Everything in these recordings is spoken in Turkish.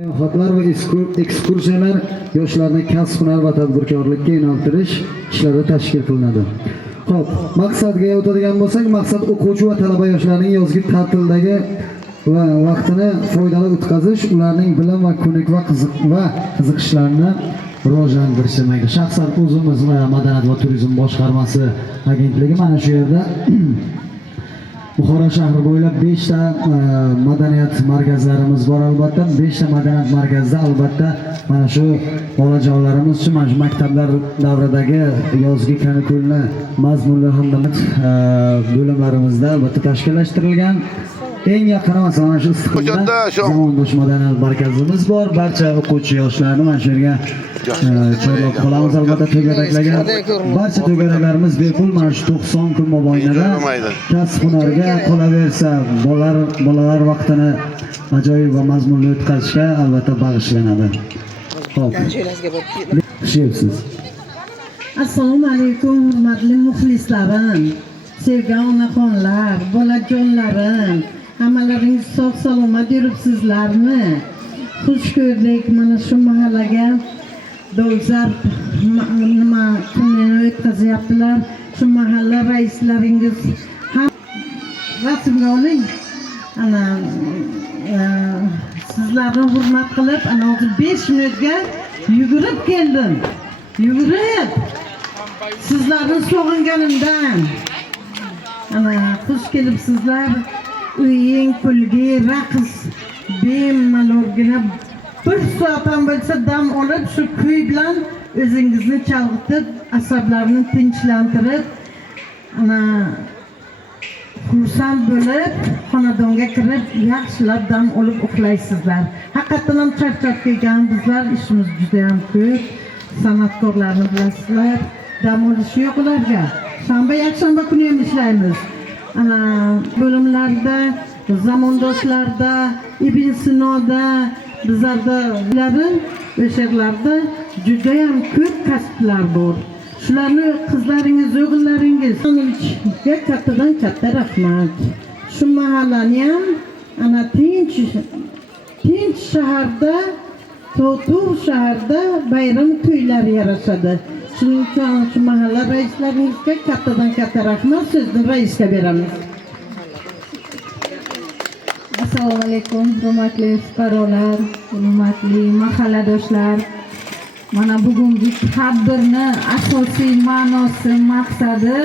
Sayohatlar va ekskursiyalar yoshlarni kasb-hunar va tadbirkorlikka yo'naltirish ishlari tashkil qilinadi. Xo'p, maqsadga o'tadigan bo'lsak, maqsad o'quvchi va talaba yoshlarning yozgi ta'tildagi vaqtini foydali o'tkazish, ularning bilim va ko'nik va qiziqishlarini rivojlantirish demakdir. Shaxsan o'zimiz Madaniyat va turizm boshqarmasi agentligi mana shu yerda Buxoro shahri bo'ylab 5 ta madaniyat markazlarimiz bor albatta. 5 ta madaniyat markazida albatta mana shu bolajonlarimiz uchun mana shu maktablar davridagi yozgi kanikulni mazmunli hamda bo'limlarimizda albatta tashkillashtirilgan. Eng yaqin masalan shu Istiqbolda Zamondosh madaniyat markazimiz bor. Barcha o'quvchi yoshlarni mana shu yerga chorlab qolamiz albatta to'garaklagan. Barcha to'garaklarimiz bepul mana shu 90 kun mobaynida kasb-hunarga qolaversa, bolalar vaqtini ajoyib va mazmunli o'tkazishga albatta bag'ishlanadi. Xo'p. Xushsiz. Assalomu alaykum hurmatli muxlislarim, sevgan onaxonlar, bolajonlarim, hammalaringiz sog' salomat yuribsizlarmi? Xush ko'rdik mana shu mahallaga dolzarb nima kunini o'tkazyaptilar. Shu mahalla raislaringiz ham rasmga oling. Ana sizlarni hurmat qilib, ana hozir 5 minutga yugurib keldim. Yugurib sizlarni sog'inganimdan. Ana xush kelibsizlar. O'yin, kulgi, raqs bemalolgina 1 soat ham bo'lsa dam olib shu kuy bilan o'zingizni chalg'itib, asablarni tinchlantirib, ana xursand bo'lib, xonadonga kirib, yaxshilab dam olib uxlaysizlar. Haqiqatan ham charchab kelgan bizlar, ishimiz juda ham ko'p. San'atkorlarni bilasizlar, dam olish yo'q ularga. Shanba, yakshanba kuni ham ishlaymiz. Ana bo'limlarda, zamondoshlarda, Ibn Sinoda, bizlarda o'sha yerlarda juda ham ko'p kasblar bor. Shularni qizlaringiz, o'g'illaringizga kattadan katta rahmat. Shu mahallani ham ana tinch shaharda, to'tuv shaharda bayram to'ylari yarashadi. Shuning uchun shu mahalla raislaringizga kattadan katta rahmat. So'zni raisga beramiz. Assalomu alaykum hurmatli fuqarolar, hurmatli mahalladoshlar. Mana bugungi tadbirni asosiy ma'nosi, maqsadi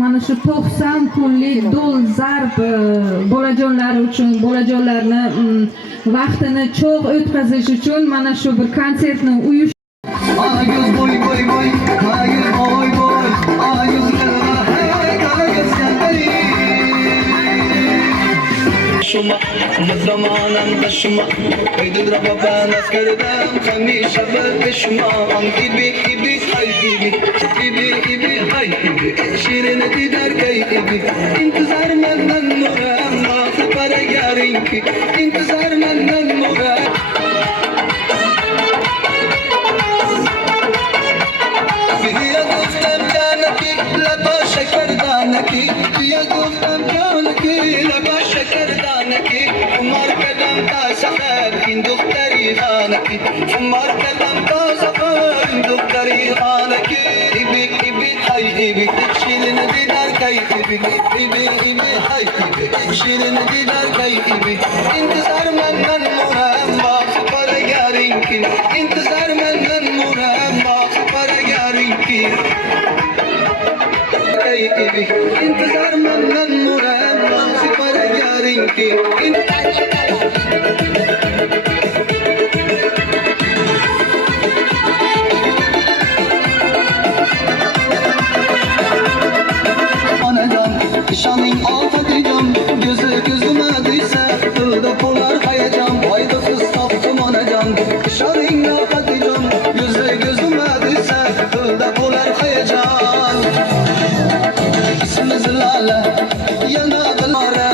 mana shu 90 kunlik dolzarb bolajonlar uchun, bolajonlarni vaqtini cho'g' o'tkazish uchun mana shu bir konsertni شما زمانم بشما عيد رمضان اسكردم خميس شباب بشما إبي إبي هاي إبي إبي إبي هاي إبي شيرين تدار كي إبي انتظار من مرام ما خبر يارينكي انتظار من مرام يا دوستم جانكي لبا شكر دانكي يا دوستم جانكي لبا شكر دانكي عمر قدم تا سفر این دختری خانکی عمر قدم تا سفر این دختری خانکی ایبی ایبی های ایبی شیرین دیدار کای ایبی ایبی ایبی های ایبی شیرین دیدار کای ایبی انتظار من مورم با خبر یارینکی انتظار من مورم با خبر یارینکی انتظار من مورم با خبر یارینکی Şanın afetican, gözüme düşse, kılda polar hayacan, faydasız taptım anacan. Şanın afetican, gözüme düşse, kılda polar hayacan. İsmimiz Lale, yanadı Lale.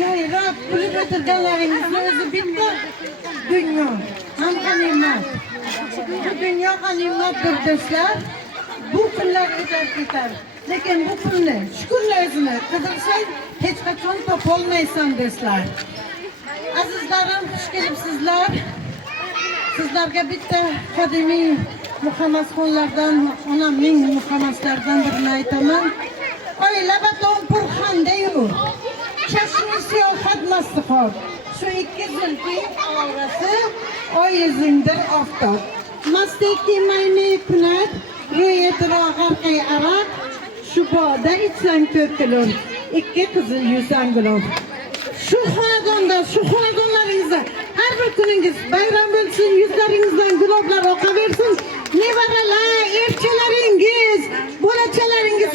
Yayrab kulüp ötürgenlerinizin özü bitti. Dünya, hem ganimet. Bu dünya ganimettir dostlar. Bu kunlar öter gider. Lekin bu kunni, şu kunni özünü kıdırsan hiç kaçon topolmaysan dostlar. Azizlerim, hoş gelipsizler. Sizlerge bitti kadimi muhammedxonlardan, ona ming muhammedslardan birini aytaman. Oy labaton purxan deyu. Çeşmi siyohat mastixor. Şu iki zülfi avrası o yüzündür aftab. Masteki mayni kunat, rüyetira garqay arak. Şu bağda içsen kökülür, iki kızıl yüzden gülür. Şu xonadonlarınızda her bir gününüz bayram olsun, yüzlerinizden güloblar oka versin. Nevaralar, erçeleringiz, bolaçalarıngiz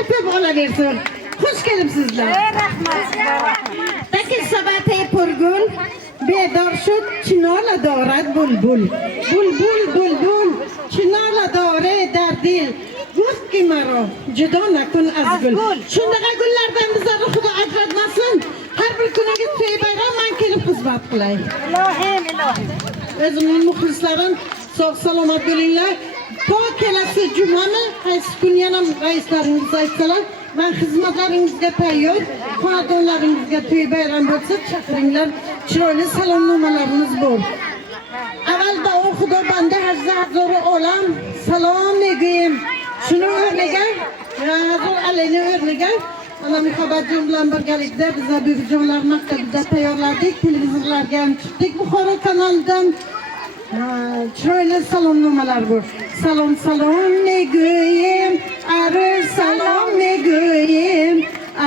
öpüp ola versin. Hoş gelipsizler. Taki sabate purgul, bedar şut, çinola doğrat bulbul. Bulbul, çinola doğre der dil. Guf ki maro, judo nakun az gül. Şundağa güllerden bize ruhu da acratmasın. Her bir gününüz tüy bayram ben kelip hizmet kılay. İlahim. Özümün muhlislerin sağ salamat bilirler. To kelesi cumamı, haysi gün yanım reisleriniz aytsalar. Ben hizmetlerinizde tayyor, xonadonlaringizga tüy bayram bo'lsa chaqiringlar. Chiroyli salomnomalarimiz bor. Avvalda o xudo banda hazori olam salom negim. Shuni o'rniga, hazor alayni o'rniga ana muhabbatjon bilan birgalikda biza bebijonlar maktabida tayyorladik, televizorlarga ham chiqdik. Buxoro kanalidan chiroyli salomnomalar bor. Salom negim, aruz salom negim.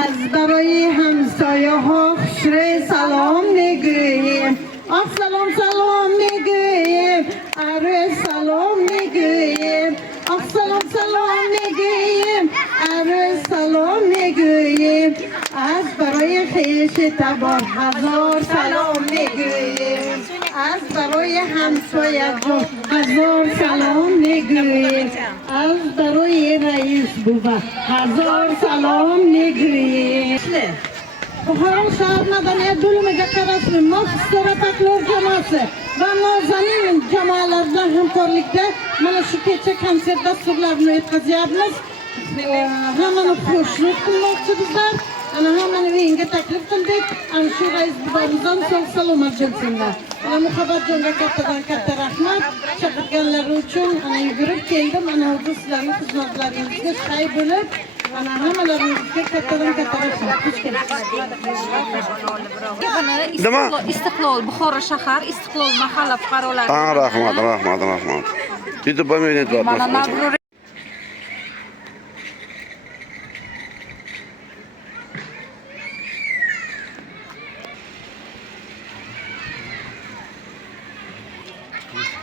Az baroyi hamsoyaha xushre salom negim. Ah salom negim, aruz salom negim. Ah salom negim, aruz salom negim. Az baroyi xeshi tabar hazor salom negim. Az baroyi hamsoyajon hazor salom negim. Az baroyi rais buva hazor salom negim. Buxoro shahar madaniyat bo'limiga qarashli maxsus terapeutlar jamoasi va nozanin jamoalar bilan hamkorlikda mana shu kecha konsert dasturlarini o'tkazyapmiz. Hammani xushnud qilmoqchi bizlar. Ana hammani uyingga taklif qildik. Ana shu rais buvarimizdan sog' salomat bo'lsinlar. Ana Muhabbatjonga kattadan katta rahmat. Chaqirganlari uchun ana yugurib keldim. Ana hozir sizlarning xizmatlaringizga shay bo'lib, ana hammalaringizga kattadan katta rahmat. Istiqlol Buxoro shahar Istiqlol mahalla fuqarolari. Rahmat. YouTube поменять Mana Navruz вопрос.